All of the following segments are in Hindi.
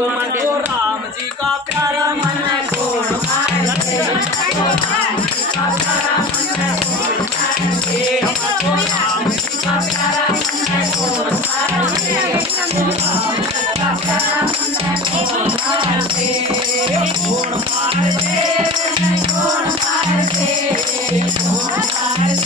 मन को राम जी का प्यारा मन कौन मारते, हमको राम जी का प्यारा मन कौन मारते, हमको राम जी का प्यारा मन कौन मारते, हमको राम जी का प्यारा मन कौन मारते, कौन मारते, कौन मारते, कौन मारते,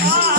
Ram